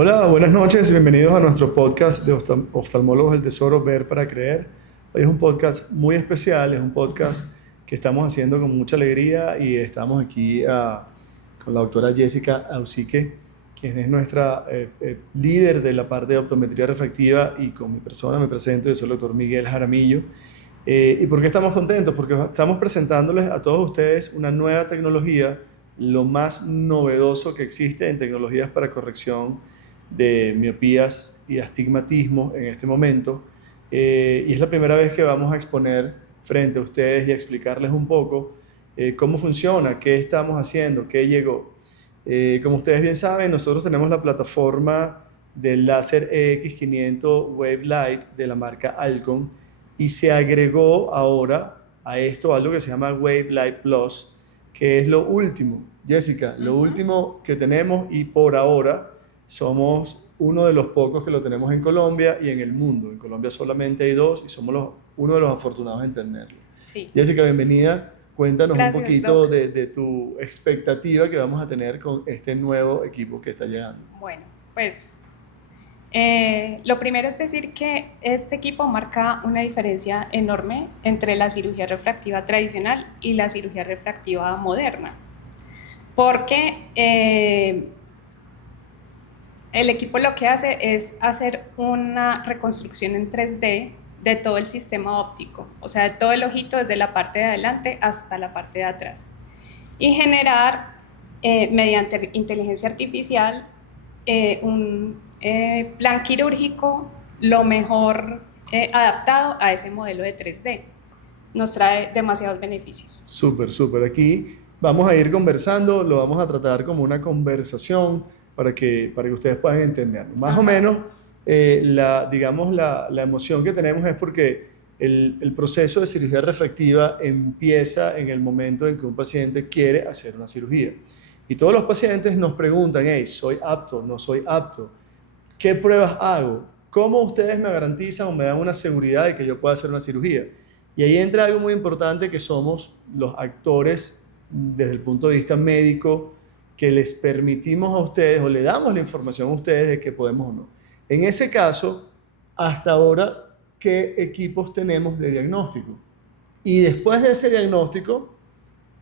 Hola, buenas noches, bienvenidos a nuestro podcast de Oftalmólogos del Tesoro, Ver para Creer. Hoy es un podcast muy especial, es un podcast que estamos haciendo con mucha alegría y estamos aquí con la doctora Jessica Ausique, quien es nuestra líder de la parte de optometría refractiva, y con mi persona me presento, yo soy el doctor Miguel Jaramillo. ¿Y por qué estamos contentos? Porque estamos presentándoles a todos ustedes una nueva tecnología, lo más novedoso que existe en tecnologías para corrección de miopías y astigmatismo en este momento. Y es la primera vez que vamos a exponer frente a ustedes y a explicarles un poco cómo funciona, qué estamos haciendo, qué llegó. Como ustedes bien saben, nosotros tenemos la plataforma del láser EX500 Wave Light de la marca Alcon, y se agregó ahora a esto algo que se llama Wave Light Plus, que es lo último, Jessica, lo último que tenemos, y por ahora somos uno de los pocos que lo tenemos en Colombia y en el mundo. En Colombia solamente hay dos y somos uno de los afortunados en tenerlo. Sí. Jessica, bienvenida. Cuéntanos Gracias, un poquito Doc. de tu expectativa que vamos a tener con este nuevo equipo que está llegando. Bueno, pues lo primero es decir que este equipo marca una diferencia enorme entre la cirugía refractiva tradicional y la cirugía refractiva moderna, porque el equipo lo que hace es hacer una reconstrucción en 3D de todo el sistema óptico, o sea, de todo el ojito desde la parte de adelante hasta la parte de atrás, y generar mediante inteligencia artificial un plan quirúrgico lo mejor adaptado a ese modelo de 3D. Nos trae demasiados beneficios. Súper, súper. Aquí vamos a ir conversando, lo vamos a tratar como una conversación para que ustedes puedan entenderlo. Más o menos, digamos, la emoción que tenemos es porque el proceso de cirugía refractiva empieza en el momento en que un paciente quiere hacer una cirugía. Y todos los pacientes nos preguntan, hey, ¿soy apto? ¿No soy apto? ¿Qué pruebas hago? ¿Cómo ustedes me garantizan o me dan una seguridad de que yo pueda hacer una cirugía? Y ahí entra algo muy importante, que somos los actores desde el punto de vista médico, que les permitimos a ustedes o le damos la información a ustedes de que podemos o no. En ese caso, hasta ahora, ¿qué equipos tenemos de diagnóstico? Y después de ese diagnóstico,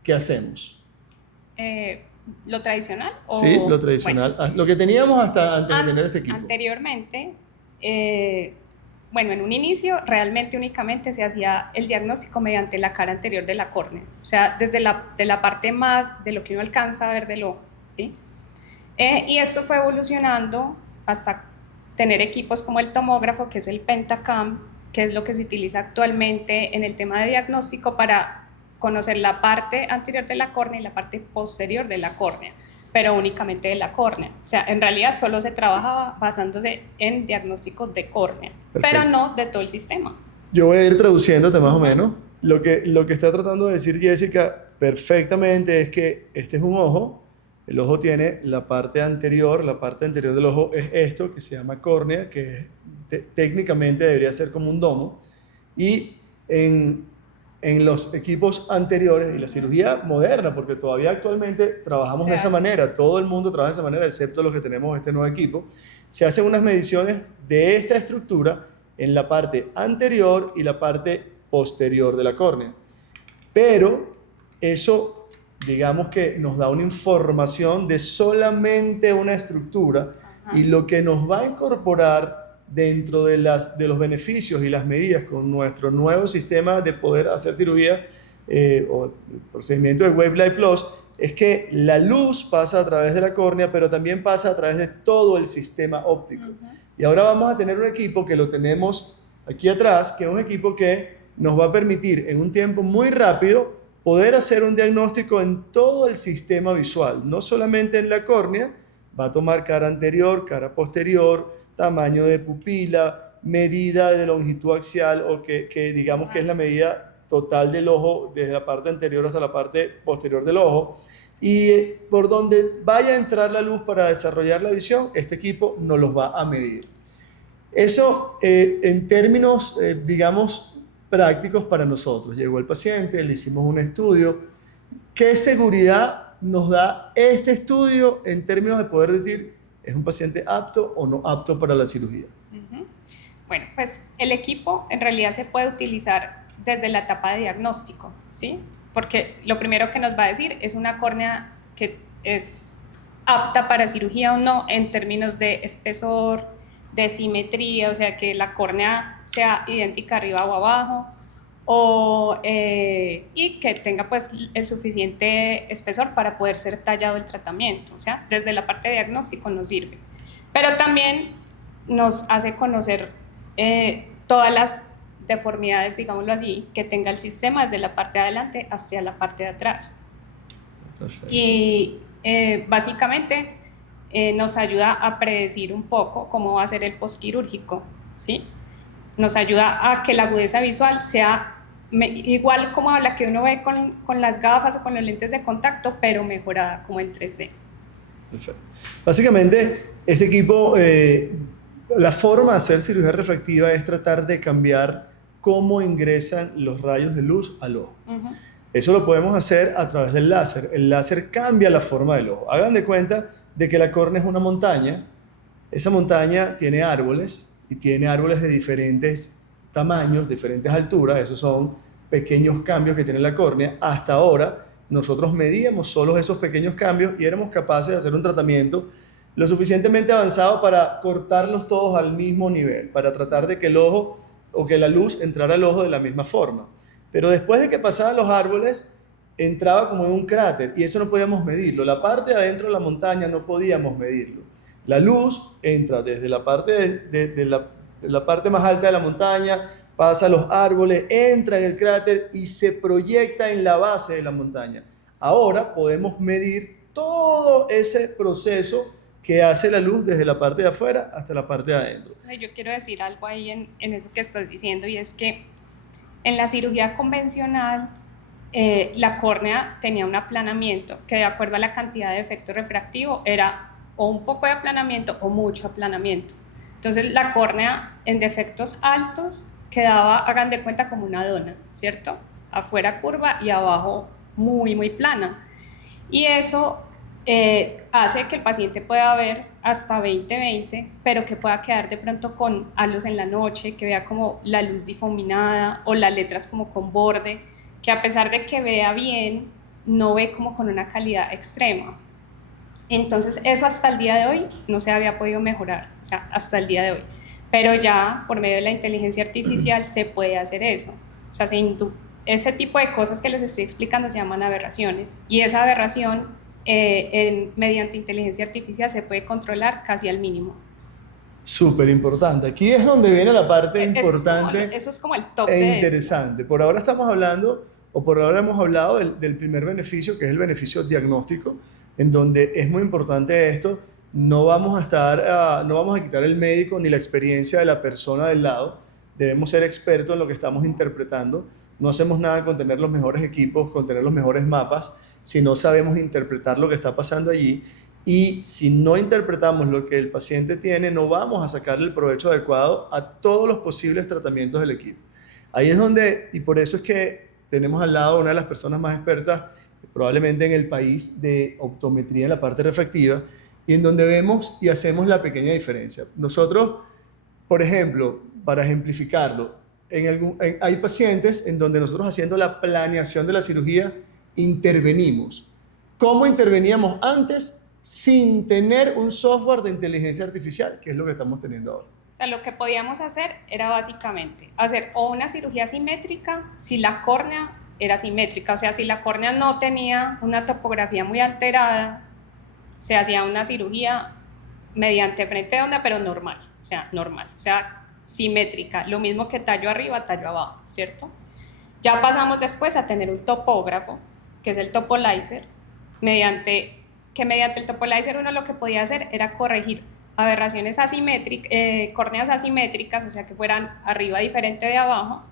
¿qué hacemos? ¿Lo tradicional? Sí, lo tradicional. Bueno, lo que teníamos hasta antes de tener este equipo. Anteriormente, bueno, en un inicio realmente únicamente se hacía el diagnóstico mediante la cara anterior de la córnea, o sea, desde la parte más de lo que uno alcanza a ver del ojo, ¿sí? Y esto fue evolucionando hasta tener equipos como el tomógrafo, que es el Pentacam, que es lo que se utiliza actualmente en el tema de diagnóstico para conocer la parte anterior de la córnea y la parte posterior de la córnea, pero únicamente de la córnea. O sea, en realidad solo se trabajaba basándose en diagnósticos de córnea, Perfecto. pero no de todo el sistema. Yo voy a ir traduciéndote más o menos. Lo que está tratando de decir Jessica perfectamente es que este es un ojo. El ojo tiene la parte anterior del ojo es esto, que se llama córnea, que técnicamente debería ser como un domo. Y en los equipos anteriores y la cirugía moderna, porque todavía actualmente trabajamos de esa manera, todo el mundo trabaja de esa manera, excepto los que tenemos este nuevo equipo, se hacen unas mediciones de esta estructura en la parte anterior y la parte posterior de la córnea. Pero eso, digamos que nos da una información de solamente una estructura. Ajá. Y lo que nos va a incorporar dentro de los beneficios y las medidas con nuestro nuevo sistema de poder hacer cirugía o el procedimiento de Wave Light Plus, es que la luz pasa a través de la córnea, pero también pasa a través de todo el sistema óptico. Y ahora vamos a tener un equipo que lo tenemos aquí atrás, que es un equipo que nos va a permitir en un tiempo muy rápido poder hacer un diagnóstico en todo el sistema visual, no solamente en la córnea. Va a tomar cara anterior, cara posterior, tamaño de pupila, medida de longitud axial, o que digamos que es la medida total del ojo desde la parte anterior hasta la parte posterior del ojo, y por donde vaya a entrar la luz para desarrollar la visión, este equipo nos los va a medir. Eso en términos, digamos, prácticos para nosotros. Llegó el paciente, le hicimos un estudio. ¿Qué seguridad nos da este estudio en términos de poder decir ¿Es un paciente apto o no apto para la cirugía? Ujú. Bueno, pues el equipo en realidad se puede utilizar desde la etapa de diagnóstico, ¿sí? Porque lo primero que nos va a decir es una córnea que es apta para cirugía o no en términos de espesor, de simetría, o sea, que la córnea sea idéntica arriba o abajo, y que tenga pues el suficiente espesor para poder ser tallado el tratamiento. O sea, desde la parte de diagnóstico nos sirve. Pero también nos hace conocer todas las deformidades, digámoslo así, que tenga el sistema desde la parte de adelante hacia la parte de atrás. Perfecto. Y básicamente nos ayuda a predecir un poco cómo va a ser el postquirúrgico, ¿sí? Nos ayuda a que la agudeza visual sea igual como la que uno ve con las gafas o con los lentes de contacto, pero mejorada como en 3D. Perfecto. Básicamente, este equipo, la forma de hacer cirugía refractiva es tratar de cambiar cómo ingresan los rayos de luz al ojo. Uh-huh. Eso lo podemos hacer a través del láser. El láser cambia la forma del ojo. Hagan de cuenta de que la córnea es una montaña. Esa montaña tiene árboles y tiene árboles de diferentes tamaños, diferentes alturas. Esos son pequeños cambios que tiene la córnea. Hasta ahora nosotros medíamos solo esos pequeños cambios y éramos capaces de hacer un tratamiento lo suficientemente avanzado para cortarlos todos al mismo nivel, para tratar de que el ojo o que la luz entrara al ojo de la misma forma. Pero después de que pasaban los árboles, entraba como en un cráter y eso no podíamos medirlo. La parte de adentro de la montaña no podíamos medirlo. La luz entra desde la parte, de la parte más alta de la montaña, pasa a los árboles, entra en el cráter y se proyecta en la base de la montaña. Ahora podemos medir todo ese proceso que hace la luz desde la parte de afuera hasta la parte de adentro. Yo quiero decir algo ahí en eso que estás diciendo, y es que en la cirugía convencional la córnea tenía un aplanamiento que, de acuerdo a la cantidad de efecto refractivo, era o un poco de aplanamiento o mucho aplanamiento. Entonces la córnea en defectos altos quedaba, hagan de cuenta, como una dona, ¿cierto? Afuera curva y abajo muy, muy plana. Y eso hace que el paciente pueda ver hasta 20/20, pero que pueda quedar de pronto con halos en la noche, que vea como la luz difuminada o las letras como con borde, que a pesar de que vea bien, no ve como con una calidad extrema. Entonces eso hasta el día de hoy no se había podido mejorar, o sea, hasta el día de hoy. Pero ya por medio de la inteligencia artificial se puede hacer eso. O sea, ese tipo de cosas que les estoy explicando se llaman aberraciones, y esa aberración mediante inteligencia artificial se puede controlar casi al mínimo. Súper importante. Aquí es donde viene la parte importante. Eso es como el top de interesante. Por ahora estamos hablando, o por ahora hemos hablado del primer beneficio, que es el beneficio diagnóstico, en donde es muy importante esto. No vamos a quitar el médico ni la experiencia de la persona del lado. Debemos ser expertos en lo que estamos interpretando. No hacemos nada con tener los mejores equipos, con tener los mejores mapas, si no sabemos interpretar lo que está pasando allí. Y si no interpretamos lo que el paciente tiene, no vamos a sacarle el provecho adecuado a todos los posibles tratamientos del equipo. Ahí es donde, y por eso es que tenemos al lado una de las personas más expertas probablemente en el país de optometría en la parte refractiva, y en donde vemos y hacemos la pequeña diferencia. Nosotros, por ejemplo, para ejemplificarlo, hay pacientes en donde nosotros, haciendo la planeación de la cirugía, intervenimos. ¿Cómo interveníamos antes? Sin tener un software de inteligencia artificial, que es lo que estamos teniendo ahora. O sea, lo que podíamos hacer era básicamente hacer o una cirugía simétrica si la córnea era simétrica, o sea, si la córnea no tenía una topografía muy alterada, se hacía una cirugía mediante frente de onda, pero normal, o sea, simétrica, lo mismo que tallo arriba, tallo abajo, ¿cierto? Ya pasamos después a tener un topógrafo, que es el topoláser, mediante el topoláser uno lo que podía hacer era corregir aberraciones asimétricas, córneas asimétricas, o sea, que fueran arriba diferente de abajo,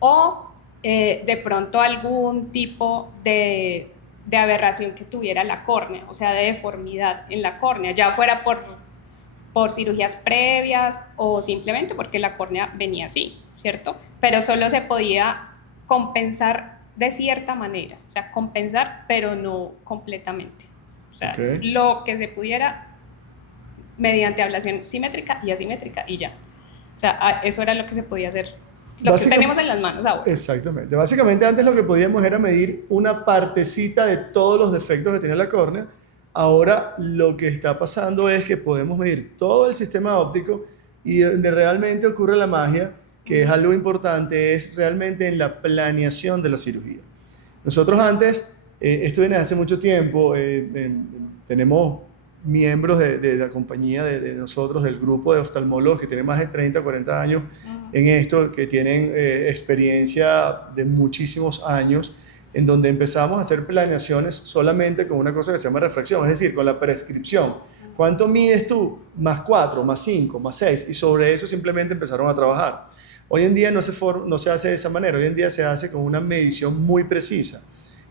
o de pronto algún tipo de aberración que tuviera la córnea, o sea, de deformidad en la córnea, ya fuera por cirugías previas o simplemente porque la córnea venía así, ¿cierto? Pero solo se podía compensar de cierta manera, o sea, compensar, pero no completamente. O sea, lo que se pudiera mediante ablación simétrica y asimétrica y ya. O sea, eso era lo que se podía hacer, lo que tenemos en las manos ahora. Exactamente. Básicamente antes lo que podíamos era medir una partecita de todos los defectos que tenía la córnea. Ahora lo que está pasando es que podemos medir todo el sistema óptico y donde realmente ocurre la magia, que es algo importante, es realmente en la planeación de la cirugía. Nosotros antes, esto viene hace mucho tiempo, tenemos miembros de la compañía de nosotros, del grupo de oftalmólogos que tienen más de 30, 40 años en esto, que tienen experiencia de muchísimos años, en donde empezamos a hacer planeaciones solamente con una cosa que se llama refracción, es decir, con la prescripción. ¿Cuánto mides tú? Más 4, más 5, más 6, y sobre eso simplemente empezaron a trabajar. Hoy en día no se hace de esa manera, hoy en día se hace con una medición muy precisa,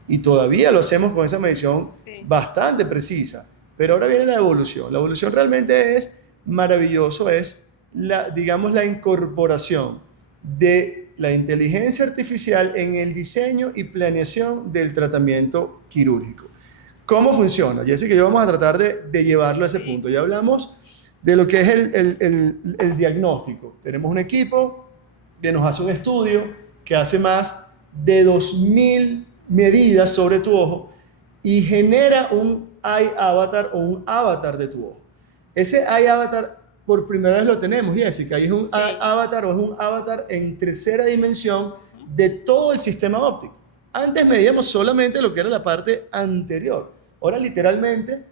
y todavía lo hacemos con esa medición bastante precisa. Pero ahora viene la evolución. La evolución realmente es maravilloso, es digamos, la incorporación de la inteligencia artificial en el diseño y planeación del tratamiento quirúrgico. ¿Cómo funciona? Jessica, yo vamos a tratar de llevarlo a ese punto. Ya hablamos de lo que es el diagnóstico. Tenemos un equipo que nos hace un estudio que hace más de 2000 medidas sobre tu ojo y genera un eye avatar o un avatar de tu ojo. Ese eye avatar por primera vez lo tenemos, Jessica, y es un avatar o es un avatar en tercera dimensión de todo el sistema óptico. Antes medíamos solamente lo que era la parte anterior. Ahora literalmente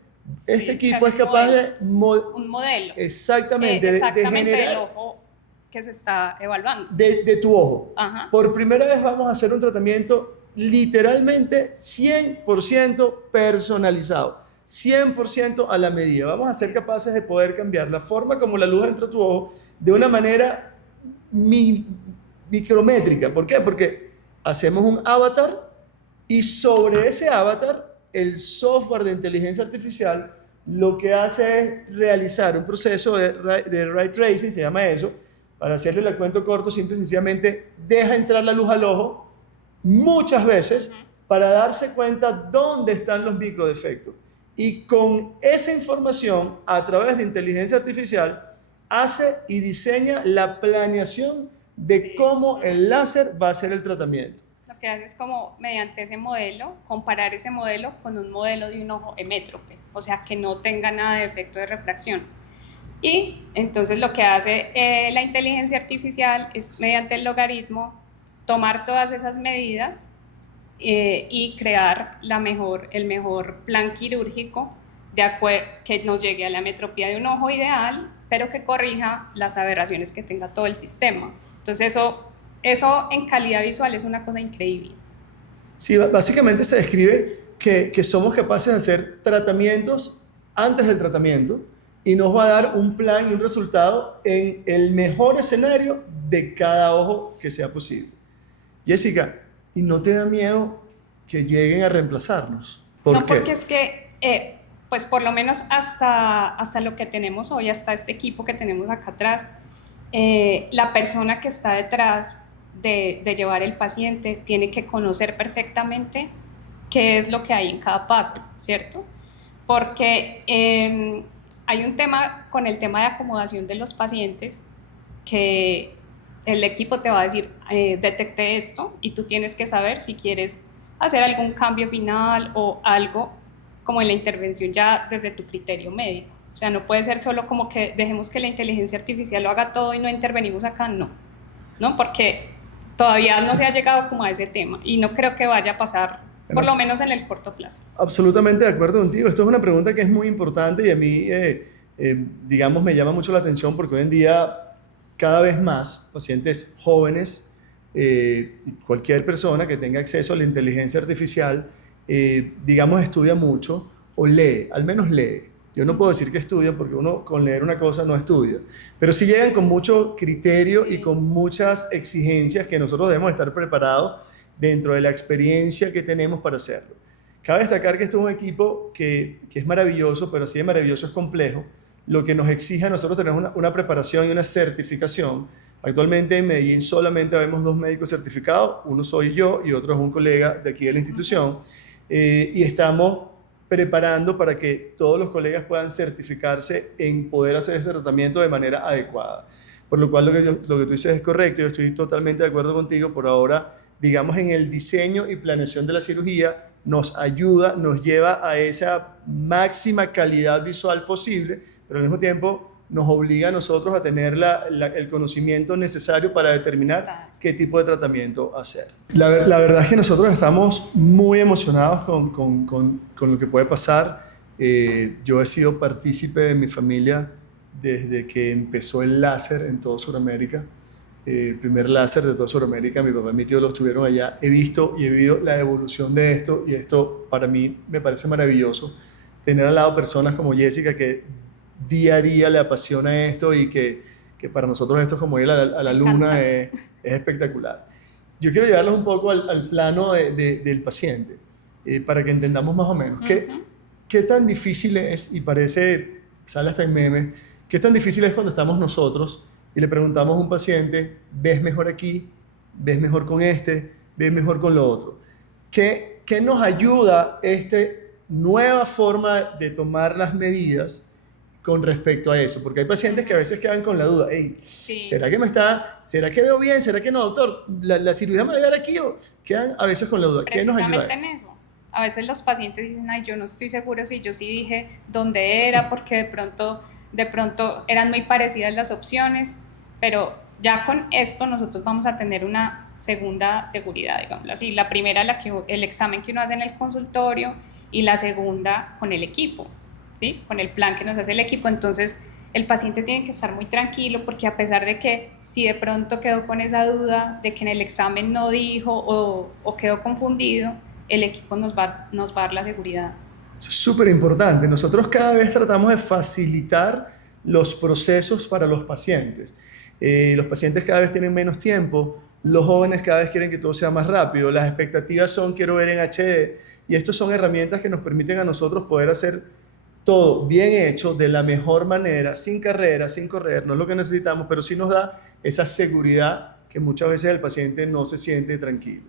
este equipo es capaz de... un modelo. Exactamente. Exactamente de del ojo que se está evaluando. De tu ojo. Ajá. Por primera vez vamos a hacer un tratamiento literalmente 100% personalizado, 100% a la medida. Vamos a ser capaces de poder cambiar la forma como la luz entra a tu ojo de una manera micrométrica. ¿Por qué? Porque hacemos un avatar y sobre ese avatar el software de inteligencia artificial lo que hace es realizar un proceso de ray tracing, se llama eso. Para hacerle el cuento corto, simple y sencillamente deja entrar la luz al ojo muchas veces para darse cuenta dónde están los microdefectos. Y con esa información, a través de inteligencia artificial, hace y diseña la planeación de cómo el láser va a hacer el tratamiento. Lo que hace es como, mediante ese modelo, comparar ese modelo con un modelo de un ojo hemétrope, o sea, que no tenga nada de efecto de refracción. Y entonces lo que hace la inteligencia artificial es, mediante el logaritmo, tomar todas esas medidas y crear el mejor plan quirúrgico que nos llegue a la metropía de un ojo ideal, pero que corrija las aberraciones que tenga todo el sistema. Entonces eso en calidad visual es una cosa increíble. Sí, básicamente se describe que somos capaces de hacer tratamientos antes del tratamiento y nos va a dar un plan y un resultado en el mejor escenario de cada ojo que sea posible. Jessica, ¿y no te da miedo que lleguen a reemplazarnos? ¿Por qué? Porque es que, pues por lo menos hasta lo que tenemos hoy, hasta este equipo que tenemos acá atrás, la persona que está detrás de llevar el paciente tiene que conocer perfectamente qué es lo que hay en cada paso, ¿cierto? Porque hay un tema con el tema de acomodación de los pacientes que el equipo te va a decir, detecté esto, y tú tienes que saber si quieres hacer algún cambio final o algo como en la intervención ya desde tu criterio médico. O sea, no puede ser solo como que dejemos que la inteligencia artificial lo haga todo y no intervenimos acá, no, porque todavía no se ha llegado como a ese tema y no creo que vaya a pasar, por lo menos en el corto plazo. Absolutamente de acuerdo contigo. Esto es una pregunta que es muy importante y a mí, digamos, me llama mucho la atención porque hoy en día cada vez más pacientes jóvenes, cualquier persona que tenga acceso a la inteligencia artificial, digamos, estudia mucho o lee, al menos lee. Yo no puedo decir que estudia porque uno con leer una cosa no estudia, pero sí llegan con mucho criterio y con muchas exigencias que nosotros debemos estar preparados dentro de la experiencia que tenemos para hacerlo. Cabe destacar que esto es un equipo que es maravilloso, pero así de maravilloso es complejo, lo que nos exige a nosotros tener una preparación y una certificación. Actualmente en Medellín solamente vemos 2 médicos certificados, uno soy yo y otro es un colega de aquí de la institución, y estamos preparando para que todos los colegas puedan certificarse en poder hacer este tratamiento de manera adecuada. Por lo cual lo que tú dices es correcto, yo estoy totalmente de acuerdo contigo. Por ahora, digamos, en el diseño y planeación de la cirugía nos ayuda, nos lleva a esa máxima calidad visual posible, pero al mismo tiempo nos obliga a nosotros a tener el conocimiento necesario para determinar qué tipo de tratamiento hacer. La verdad es que nosotros estamos muy emocionados con lo que puede pasar. Yo he sido partícipe de mi familia desde que empezó el láser en toda Sudamérica. El primer láser de toda Sudamérica, mi papá y mi tío los tuvieron allá. He visto y he vivido la evolución de esto, y esto para mí me parece maravilloso. Tener al lado personas como Jessica que día a día le apasiona esto, y que para nosotros esto es como ir a la luna, es espectacular. Yo quiero llevarlos un poco al plano del paciente, para que entendamos más o menos qué tan difícil es, y parece, sale hasta en meme, qué tan difícil es cuando estamos nosotros y le preguntamos a un paciente: ¿ves mejor aquí? ¿Ves mejor con este? ¿Ves mejor con lo otro? ¿Qué nos ayuda esta nueva forma de tomar las medidas con respecto a eso? Porque hay pacientes que a veces quedan con la duda: hey, Sí. ¿será que veo bien? ¿Será que no, doctor? ¿La cirugía me va a llegar aquí? O quedan a veces con la duda. ¿Qué nos ayuda a Precisamente esto? en eso. A veces los pacientes dicen: ay, yo no estoy seguro si yo sí dije dónde era, porque de pronto eran muy parecidas las opciones, pero ya con esto nosotros vamos a tener una segunda seguridad, digámoslo así. La primera, el examen que uno hace en el consultorio, y la segunda con el equipo, ¿sí? Con el plan que nos hace el equipo. Entonces el paciente tiene que estar muy tranquilo, porque a pesar de que si de pronto quedó con esa duda de que en el examen no dijo o quedó confundido, el equipo nos va a dar la seguridad. Eso es súper importante. Nosotros cada vez tratamos de facilitar los procesos para los pacientes. Los pacientes cada vez tienen menos tiempo, los jóvenes cada vez quieren que todo sea más rápido, las expectativas son: quiero ver en HD, y estas son herramientas que nos permiten a nosotros poder hacer todo bien hecho, de la mejor manera, sin carrera, sin correr. No es lo que necesitamos, pero sí nos da esa seguridad que muchas veces el paciente no se siente tranquilo.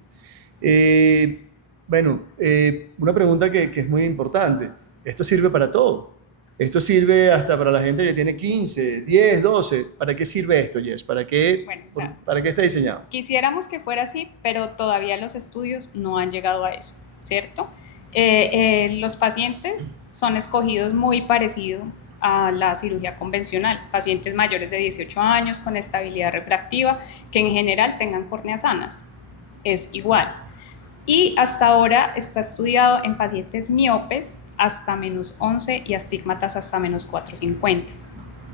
Una pregunta que es muy importante: ¿esto sirve para todo? ¿Esto sirve hasta para la gente que tiene 15, 10, 12? ¿Para qué sirve esto, Jess? ¿Para qué está diseñado? Quisiéramos que fuera así, pero todavía los estudios no han llegado a eso, ¿cierto? Los pacientes son escogidos muy parecido a la cirugía convencional, pacientes mayores de 18 años con estabilidad refractiva, que en general tengan córneas sanas, es igual. Y hasta ahora está estudiado en pacientes miopes hasta -11 y astigmatas hasta -450.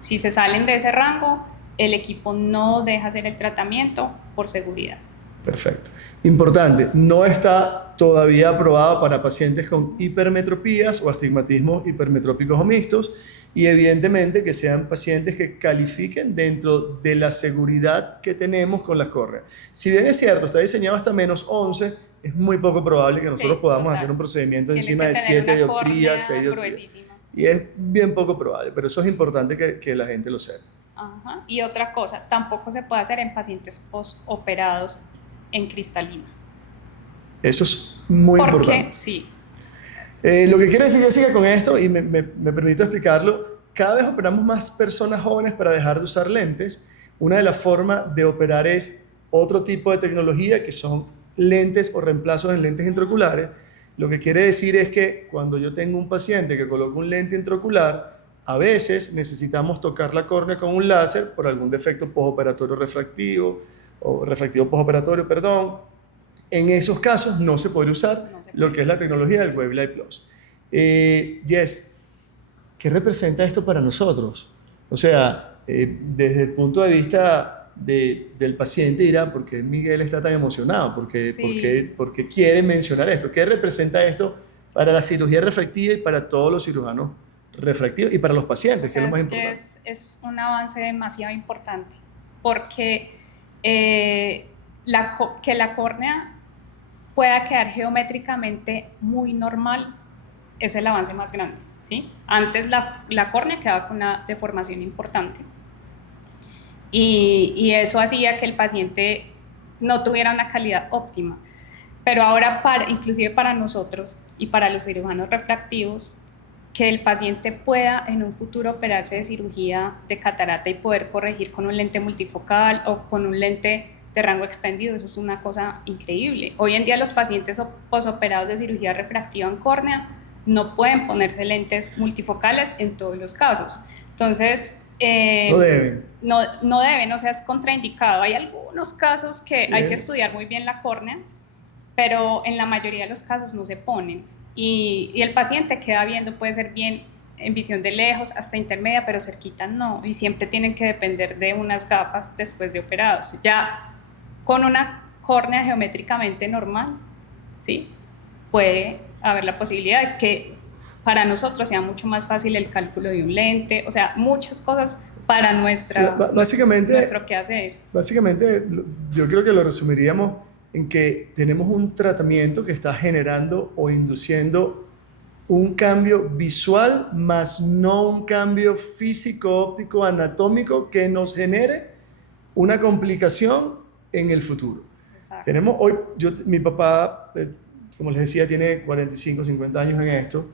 Si se salen de ese rango, el equipo no deja hacer el tratamiento por seguridad. Perfecto. Importante, no está todavía aprobado para pacientes con hipermetropías o astigmatismos hipermetrópicos o mixtos, y evidentemente que sean pacientes que califiquen dentro de la seguridad que tenemos con las córneas. Si bien es cierto, está diseñado hasta -11, es muy poco probable que nosotros podamos hacer un procedimiento encima de 7 dioptrías, 6 dioptrías. Y es bien poco probable, pero eso es importante que la gente lo sepa. Ajá. Y otra cosa, tampoco se puede hacer en pacientes postoperados en cristalina. Eso es muy importante. Porque sí. Lo que quiere decir Jessica con esto, y me permito explicarlo: cada vez operamos más personas jóvenes para dejar de usar lentes. Una de las formas de operar es otro tipo de tecnología, que son lentes o reemplazos en lentes intraoculares. Lo que quiere decir es que cuando yo tengo un paciente que coloca un lente intraocular, a veces necesitamos tocar la córnea con un láser por algún defecto postoperatorio refractivo, o refractivo postoperatorio, perdón. En esos casos no se podría usar lo que es la tecnología del WaveLight Plus. Jess, ¿qué representa esto para nosotros? O sea, desde el punto de vista del paciente, dirá: ¿por qué Miguel está tan emocionado? ¿Por qué quiere mencionar esto? ¿Qué representa esto para la cirugía refractiva y para todos los cirujanos refractivos y para los pacientes, que es lo más importante? Es un avance demasiado importante, porque que la córnea pueda quedar geométricamente muy normal es el avance más grande, ¿sí? Antes la córnea quedaba con una deformación importante, y eso hacía que el paciente no tuviera una calidad óptima. Pero ahora, inclusive para nosotros y para los cirujanos refractivos, que el paciente pueda en un futuro operarse de cirugía de catarata y poder corregir con un lente multifocal o con un lente de rango extendido, eso es una cosa increíble. Hoy en día los pacientes posoperados de cirugía refractiva en córnea no pueden ponerse lentes multifocales en todos los casos. Entonces, no deben. No deben, o sea, es contraindicado. Hay algunos casos que Sí. hay que estudiar muy bien la córnea, pero en la mayoría de los casos no se ponen. Y el paciente queda viendo, puede ser bien en visión de lejos hasta intermedia, pero cerquita no, y siempre tienen que depender de unas gafas después de operados. Ya con una córnea geométricamente normal, ¿sí? Puede haber la posibilidad de que para nosotros sea mucho más fácil el cálculo de un lente, o sea, muchas cosas para Sí, básicamente, nuestro quehacer. Básicamente, yo creo que lo resumiríamos en que tenemos un tratamiento que está generando o induciendo un cambio visual, más no un cambio físico, óptico, anatómico que nos genere una complicación en el futuro. Exacto. Tenemos hoy, mi papá, como les decía, tiene 45, 50 años en esto.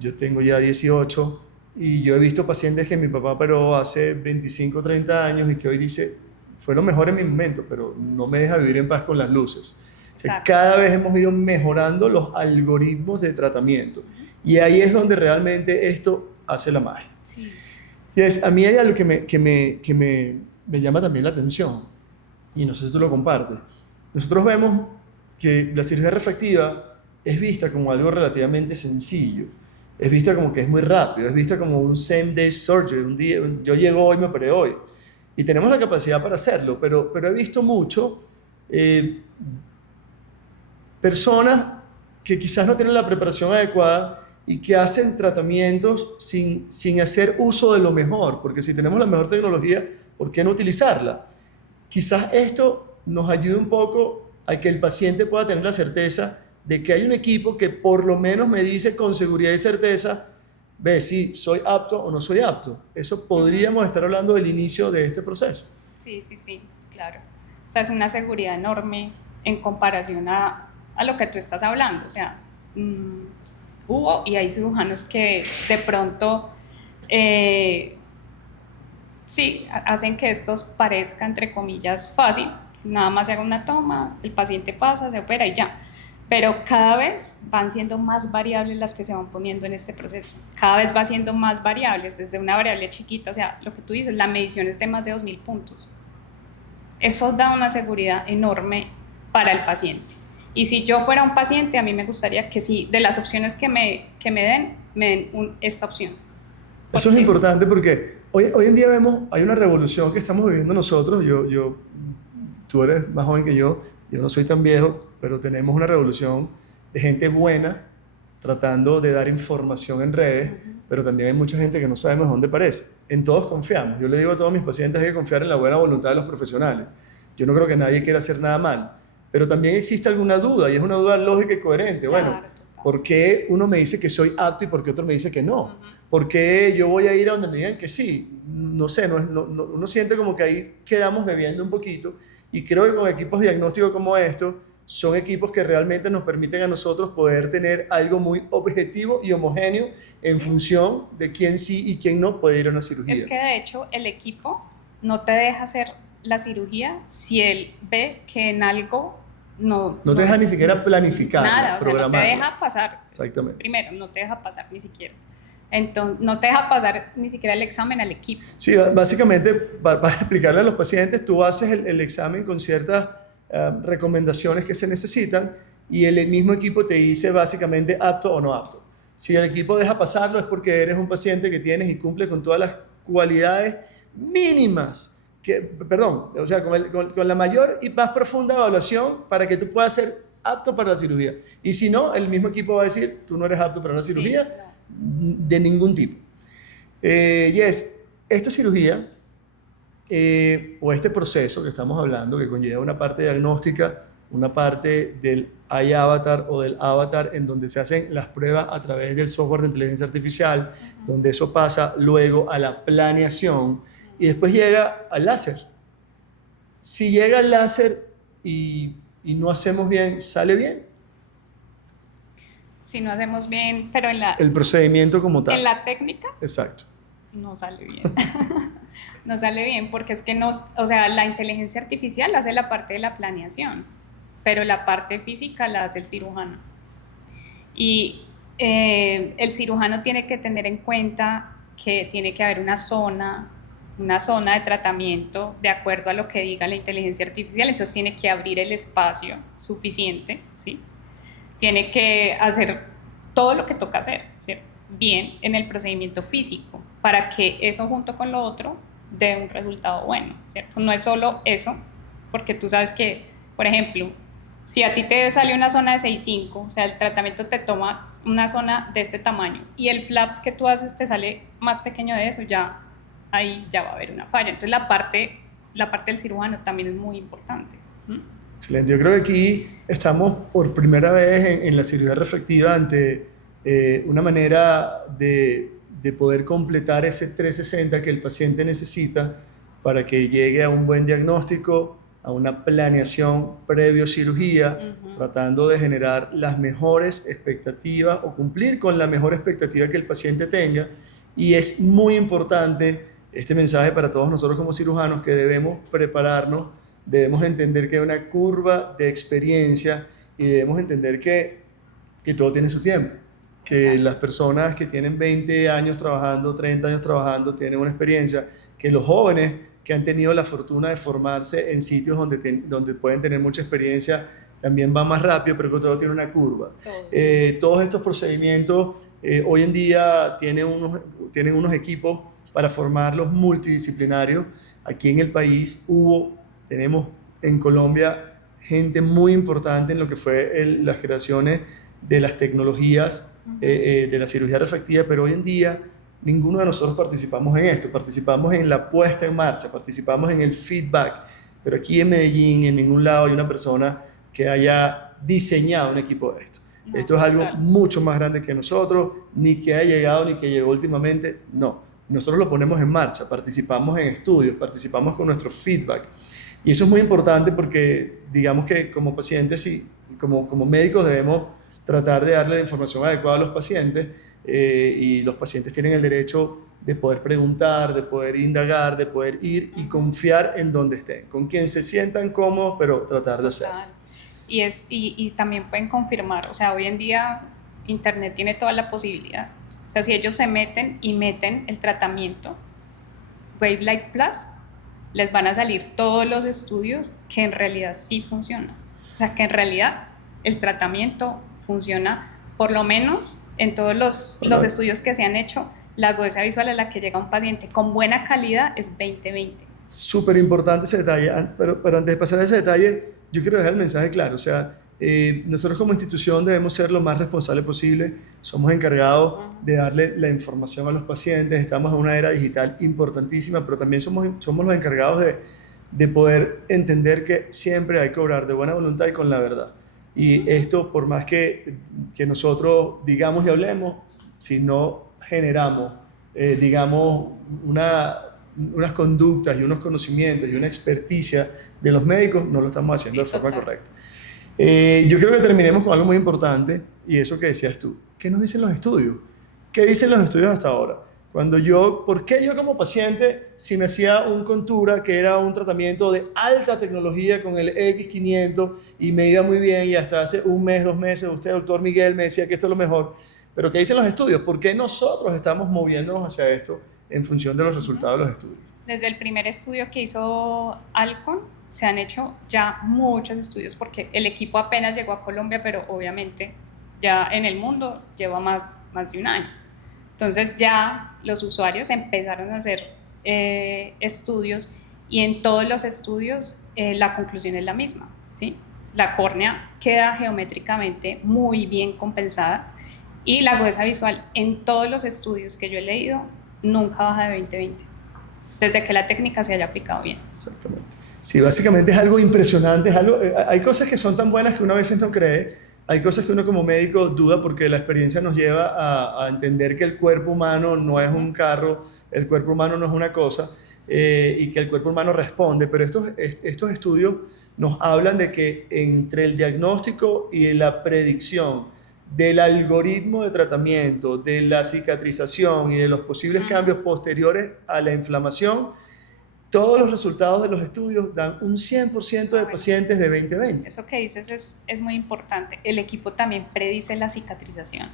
Yo tengo ya 18 y yo he visto pacientes que mi papá operó hace 25, 30 años y que hoy dice, fue lo mejor en mi momento, pero no me deja vivir en paz con las luces. O sea, cada vez hemos ido mejorando los algoritmos de tratamiento y ahí es donde realmente esto hace la magia. Sí. Y a mí hay algo que me llama también la atención y no sé si tú lo compartes. Nosotros vemos que la cirugía refractiva es vista como algo relativamente sencillo, es vista como que es muy rápido, es vista como un same day surgery, un día, yo llego hoy, me operé hoy. Y tenemos la capacidad para hacerlo, pero he visto mucho personas que quizás no tienen la preparación adecuada y que hacen tratamientos sin hacer uso de lo mejor, porque si tenemos la mejor tecnología, ¿por qué no utilizarla? Quizás esto nos ayude un poco a que el paciente pueda tener la certeza de que hay un equipo que por lo menos me dice con seguridad y certeza, ve si soy apto o no soy apto. Eso podríamos estar hablando del inicio de este proceso. Sí, claro. O sea, es una seguridad enorme en comparación a lo que tú estás hablando. O sea, hubo y hay cirujanos que de pronto sí, hacen que esto parezca, entre comillas, fácil. Nada más se haga una toma, el paciente pasa, se opera y ya. Pero cada vez van siendo más variables las que se van poniendo en este proceso. Cada vez va siendo más variables, desde una variable chiquita, o sea, lo que tú dices, la medición es de más de 2000 puntos. Eso da una seguridad enorme para el paciente. Y si yo fuera un paciente, a mí me gustaría que sí, de las opciones que me den esta opción. Eso es importante porque hoy en día hay una revolución que estamos viviendo nosotros. Tú eres más joven que yo no soy tan viejo, pero tenemos una revolución de gente buena tratando de dar información en redes, pero también hay mucha gente que no sabemos dónde parece. En todos confiamos. Yo le digo a todos mis pacientes hay que confiar en la buena voluntad de los profesionales. Yo no creo que nadie quiera hacer nada mal, pero también existe alguna duda y es una duda lógica y coherente. Claro, bueno, ¿por qué uno me dice que soy apto y por qué otro me dice que no? ¿Por qué yo voy a ir a donde me digan que sí? No sé, uno siente como que ahí quedamos debiendo un poquito y creo que con equipos diagnósticos como estos son equipos que realmente nos permiten a nosotros poder tener algo muy objetivo y homogéneo en función de quién sí y quién no puede ir a una cirugía. Es que de hecho el equipo no te deja hacer la cirugía si él ve que en algo no te deja ni siquiera planificar, nada, programar. No te deja pasar. Exactamente. Primero, no te deja pasar ni siquiera. Entonces, no te deja pasar ni siquiera el examen al equipo. Sí, básicamente, para explicarle a los pacientes, tú haces el examen con ciertas recomendaciones que se necesitan y el mismo equipo te dice básicamente apto o no apto. Si el equipo deja pasarlo es porque eres un paciente que tienes y cumple con todas las cualidades mínimas, o sea, con la mayor y más profunda evaluación para que tú puedas ser apto para la cirugía. Y si no, el mismo equipo va a decir, tú no eres apto para una cirugía de ningún tipo. Yes, esta cirugía o este proceso que estamos hablando, que conlleva una parte diagnóstica, una parte del iAvatar o del avatar, en donde se hacen las pruebas a través del software de inteligencia artificial, donde eso pasa luego a la planeación y después llega al láser. Si llega al láser y y no hacemos bien, ¿sale bien? Si no hacemos bien, pero El procedimiento como tal. en la técnica Exacto. no sale bien. No sale bien porque es que o sea, la inteligencia artificial hace la parte de la planeación, pero la parte física la hace el cirujano. Y el cirujano tiene que tener en cuenta que tiene que haber una zona de tratamiento de acuerdo a lo que diga la inteligencia artificial, entonces tiene que abrir el espacio suficiente, ¿sí? Tiene que hacer todo lo que toca hacer, ¿cierto? Bien en el procedimiento físico, para que eso junto con lo otro dé un resultado bueno, ¿cierto? No es solo eso, porque tú sabes que, por ejemplo, si a ti te sale una zona de 6,5, o sea, el tratamiento te toma una zona de este tamaño y el flap que tú haces te sale más pequeño de eso, ahí ya va a haber una falla. Entonces la parte del cirujano también es muy importante. Excelente. Yo creo que aquí estamos por primera vez en la cirugía refractiva ante una manera de poder completar ese 360 que el paciente necesita para que llegue a un buen diagnóstico, a una planeación previo cirugía, tratando de generar las mejores expectativas o cumplir con la mejor expectativa que el paciente tenga. Y es muy importante este mensaje para todos nosotros como cirujanos, que debemos prepararnos, debemos entender que hay una curva de experiencia y debemos entender que todo tiene su tiempo, que las personas que tienen 20 años trabajando, 30 años trabajando, tienen una experiencia, que los jóvenes que han tenido la fortuna de formarse en sitios donde pueden tener mucha experiencia también van más rápido, pero que todo tiene una curva. Todos estos procedimientos hoy en día tienen unos equipos para formarlos multidisciplinarios. Aquí en el país tenemos en Colombia gente muy importante en lo que fue las creaciones de las tecnologías de la cirugía refractiva, pero hoy en día ninguno de nosotros participamos en esto, participamos en la puesta en marcha, participamos en el feedback, pero aquí en Medellín, en ningún lado hay una persona que haya diseñado un equipo de esto. No, esto es algo mucho más grande que nosotros, ni que haya llegado, ni que llegó últimamente, no. Nosotros lo ponemos en marcha, participamos en estudios, participamos con nuestro feedback. Y eso es muy importante porque digamos que como pacientes y como médicos debemos tratar de darle la información adecuada a los pacientes, y los pacientes tienen el derecho de poder preguntar, de poder indagar, de poder ir y confiar en donde estén, con quien se sientan cómodos, pero tratar de hacerlo. Y también pueden confirmar, o sea, hoy en día Internet tiene toda la posibilidad. O sea, si ellos se meten el tratamiento WaveLight Plus, les van a salir todos los estudios que en realidad sí funcionan. O sea, que en realidad el tratamiento funciona, por lo menos en todos los estudios que se han hecho, la agudeza visual a la que llega un paciente con buena calidad es 20/20. Súper importante ese detalle, pero antes de pasar a ese detalle, yo quiero dejar el mensaje claro. O sea, nosotros como institución debemos ser lo más responsables posible. Somos encargados de darle la información a los pacientes. Estamos en una era digital importantísima, pero también somos los encargados de poder entender que siempre hay que obrar de buena voluntad y con la verdad. Y esto, por más que nosotros digamos y hablemos, si no generamos, digamos, unas conductas y unos conocimientos y una experticia de los médicos, no lo estamos haciendo de forma correcta. Yo creo que terminemos con algo muy importante, y eso que decías tú. ¿Qué nos dicen los estudios? ¿Qué dicen los estudios hasta ahora? ¿Por qué yo como paciente, si me hacía un Contura, que era un tratamiento de alta tecnología con el X500 y me iba muy bien, y hasta hace un mes, 2 meses, usted, doctor Miguel, me decía que esto es lo mejor? ¿Pero qué dicen los estudios? ¿Por qué nosotros estamos moviéndonos hacia esto en función de los resultados de los estudios? Desde el primer estudio que hizo Alcon, se han hecho ya muchos estudios, porque el equipo apenas llegó a Colombia, pero obviamente ya en el mundo lleva más de un año. Entonces ya los usuarios empezaron a hacer estudios, y en todos los estudios la conclusión es la misma, ¿sí? La córnea queda geométricamente muy bien compensada, y la agudeza visual en todos los estudios que yo he leído nunca baja de 20/20, desde que la técnica se haya aplicado bien. Exactamente. Sí, básicamente es algo impresionante, hay cosas que son tan buenas que uno a veces no cree, hay cosas que uno como médico duda, porque la experiencia nos lleva a entender que el cuerpo humano no es un carro, el cuerpo humano no es una cosa, y que el cuerpo humano responde, pero estos estudios nos hablan de que entre el diagnóstico y la predicción del algoritmo de tratamiento, de la cicatrización y de los posibles cambios posteriores a la inflamación, todos los resultados de los estudios dan un 100% de pacientes de 20/20. Eso que dices es muy importante. El equipo también predice la cicatrización.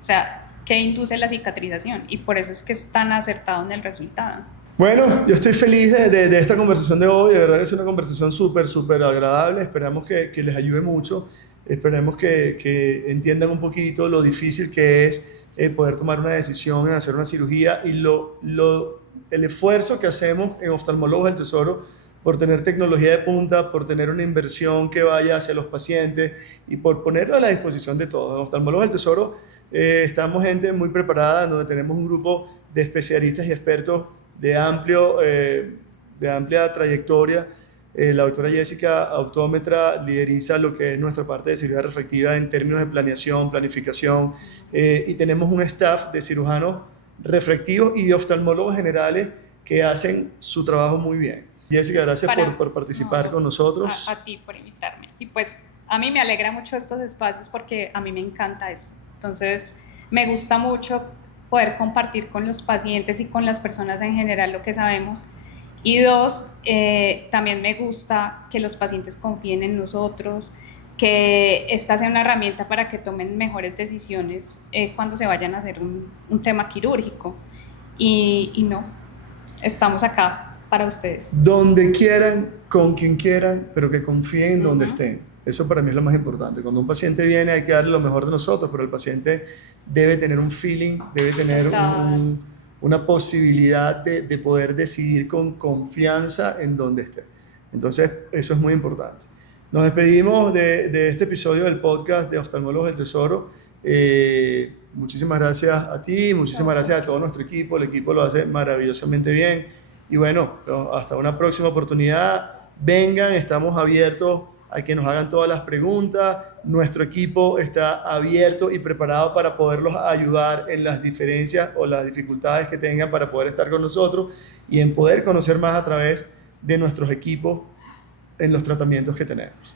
O sea, ¿qué induce la cicatrización? Y por eso es que es tan acertado en el resultado. Bueno, yo estoy feliz de esta conversación de hoy. De verdad que es una conversación súper agradable. Esperamos que les ayude mucho. Esperemos que entiendan un poquito lo difícil que es poder tomar una decisión en hacer una cirugía y el esfuerzo que hacemos en Oftalmólogos del Tesoro por tener tecnología de punta, por tener una inversión que vaya hacia los pacientes y por ponerlo a la disposición de todos. En Oftalmólogos del Tesoro estamos gente muy preparada, donde tenemos un grupo de especialistas y expertos de amplia trayectoria. La doctora Jessica, optómetra, lideriza lo que es nuestra parte de cirugía refractiva en términos de planeación, planificación, y tenemos un staff de cirujanos refractivos y de oftalmólogos generales que hacen su trabajo muy bien. Jessica, gracias por participar con nosotros. A ti por invitarme. Y pues a mí me alegra mucho estos espacios porque a mí me encanta eso. Entonces me gusta mucho poder compartir con los pacientes y con las personas en general lo que sabemos. Y dos, también me gusta que los pacientes confíen en nosotros, que esta sea una herramienta para que tomen mejores decisiones cuando se vayan a hacer un tema quirúrgico. Y no, estamos acá para ustedes. Donde quieran, con quien quieran, pero que confíen donde estén. Eso para mí es lo más importante. Cuando un paciente viene hay que darle lo mejor de nosotros, pero el paciente debe tener un feeling, debe tener una posibilidad de poder decidir con confianza en donde esté. Entonces, eso es muy importante. Nos despedimos de este episodio del podcast de Oftalmólogos del Tesoro. Muchísimas gracias a ti, muchísimas gracias a todo nuestro equipo. El equipo lo hace maravillosamente bien. Y bueno, hasta una próxima oportunidad. Vengan, estamos abiertos a que nos hagan todas las preguntas. Nuestro equipo está abierto y preparado para poderlos ayudar en las diferencias o las dificultades que tengan para poder estar con nosotros y en poder conocer más a través de nuestros equipos en los tratamientos que tenemos.